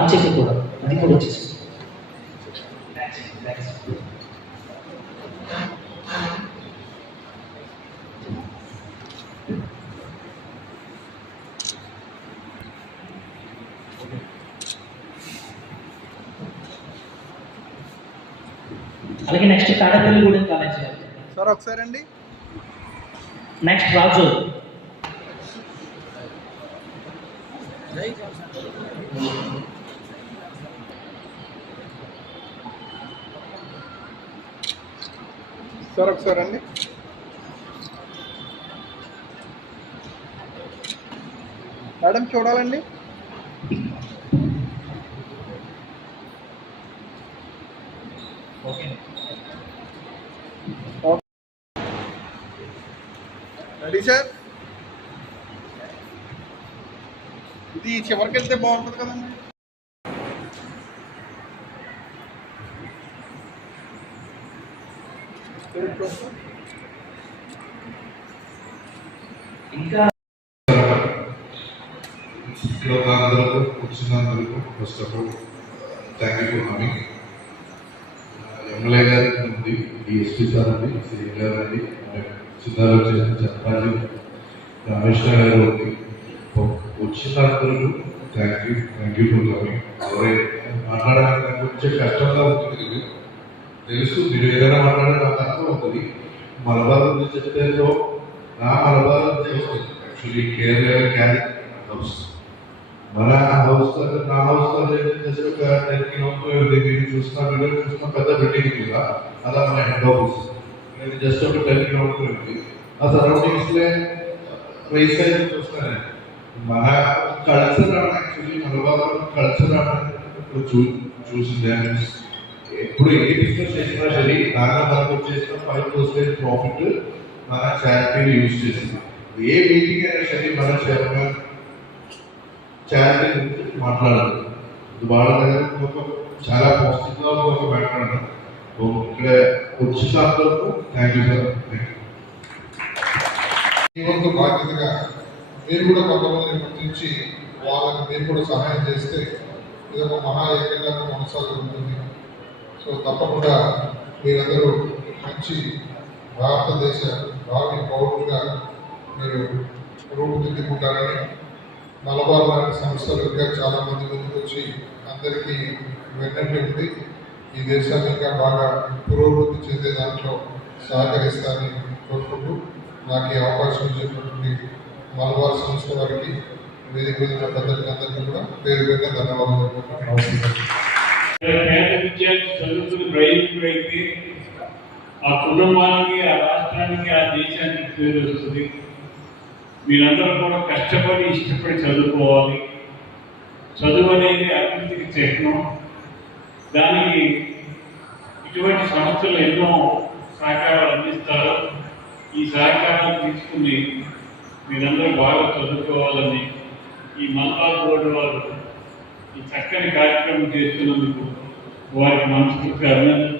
ఆచేసి కూడా అది కూడా వచ్చేసి అలాగే నెక్స్ట్ తాడపల్లిగూడెం కాలేజ్ సార్ ఒకసారి అండి. నెక్స్ట్ రాజు సార్ ఒకసారి అండి. మేడం చూడాలండి. Ready sir. ఇది చివరికి వెళ్తే బాగుంటుంది కదండి. ఇంకా వచ్చినందుకు first of all thank you for coming. MLA గారికి ఉంది, డిఎస్పీ సార్ ఉంది, సిఎం గారు ఉంది, సిద్ధాలు చేసిన చెప్పాలి, రమేష్ గారు ఉంది. వచ్చినందుకు థ్యాంక్ యూ ఫర్ కమింగ్. మాట్లాడడానికి నాకు కొంచెం కష్టంగా ఉంటుంది, తెలుసు. మీరు ఏదైనా మాట్లాడే నాకు అర్థం అవుతుంది. మలబార్ గురించి చెప్తేలో నా మలబార్ యాక్చువల్లీ కేరళ హౌస్, మన హౌస్ నా హౌస్ జస్ట్ ఒక 10 కిలోమీటర్ మీరు చూసిన వీడియో చూసిన పెద్ద బిల్డింగ్ కదా, అలా మన హెడ్ ఆఫీస్ జస్ట్ ఒక 10 కిలోమీటర్ ఉంది. ఆ సరౌండింగ్స్ లో రైస్ అయితే చూస్తాను. మన కల్చర్ యాక్చువల్లీ మలబార్ కల్చర్ చూసిందే. ఎప్పుడు ఏ బిజినెస్ చేసినా సరే దాంట్లో మనకు వచ్చేసిన 5% ప్రాఫిట్ మన చారిటీ యూజ్ చేసింది. ఏ మీటింగ్ అయినా సరే మన చైర్మన్ చారిటీ గురించి మాట్లాడాలి. వాళ్ళ దగ్గర చాలా పాజిటివ్గా ఒక మాట్లాడాలి. ఇక్కడ వచ్చినందుకు థ్యాంక్ యూ సార్. ఈ వంతు బాధ్యతగా మీరు కూడా కొంతమంది గుర్తించి వాళ్ళకి మీరు కూడా సహాయం చేస్తే ఇది ఒక మహాయజ్ఞంగా కొనసాగుతుంది. సో తప్పకుండా మీరందరూ మంచి భారతదేశ భావి పౌరులుగా మీరు రూపుదిద్దుకుంటారని, మలబార్ లాంటి సంస్థలు ఇంకా చాలామంది ముందుకు వచ్చి అందరికీ వెన్నట్టు ఉంది. ఈ దేశాన్ని ఇంకా బాగా పురోభివృద్ధి చెందే దాంట్లో సహకరిస్తారని కోరుకుంటూ నాకు ఈ అవకాశం ఇచ్చినటువంటి మలబార్ సంస్థ వారికి, వేదిక మీద పెద్దలందరికీ కూడా పేరు పేరుగా ధన్యవాదాలు. పేద విద్యార్థి చదువుకుని ప్రయోజకుడైతే ఆ కుటుంబానికి, ఆ రాష్ట్రానికి, ఆ దేశానికి పేరు వస్తుంది. మీరందరూ కూడా కష్టపడి ఇష్టపడి చదువుకోవాలి. చదువు అనేది అభివృద్ధికి చిహ్నం. దానికి ఇటువంటి సంస్థలు ఎన్నో సహకారాలు అందిస్తారు. ఈ సహకారాలు తీసుకుని మీరందరూ బాగా చదువుకోవాలని ఈ మలబార్ బోర్డు వారు ఈ చక్కని కార్యక్రమం చేస్తున్నందుకు వారికి మనస్ఫూర్తిగా అభినందనలు.